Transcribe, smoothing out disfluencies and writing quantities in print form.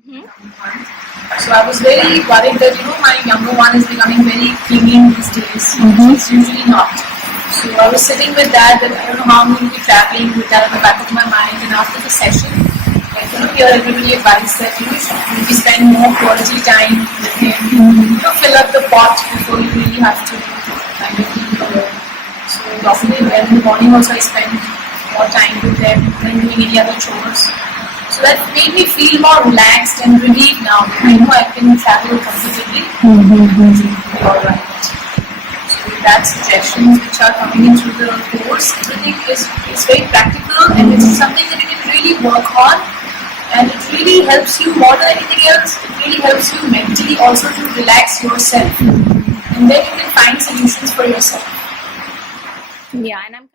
So I was very worried that my younger one is becoming very clingy these days. It's usually not. So I was sitting with that I don't know how I'm going to be traveling with that in the back of my mind. And after the session, here everybody advised that you spend more quality time with him. Fill up the pot before you really have to kind of leave him alone. So often in the morning also I spend more time with them than doing any other chores. So that made me feel more relaxed and relieved now. I know I can travel comfortably. Alright. So that suggestions which are coming in through the course, everything is very practical and it's something that you can really work on, and it really helps you more than anything else. It really helps you mentally also to relax yourself, and then you can find solutions for yourself. Yeah, and I'm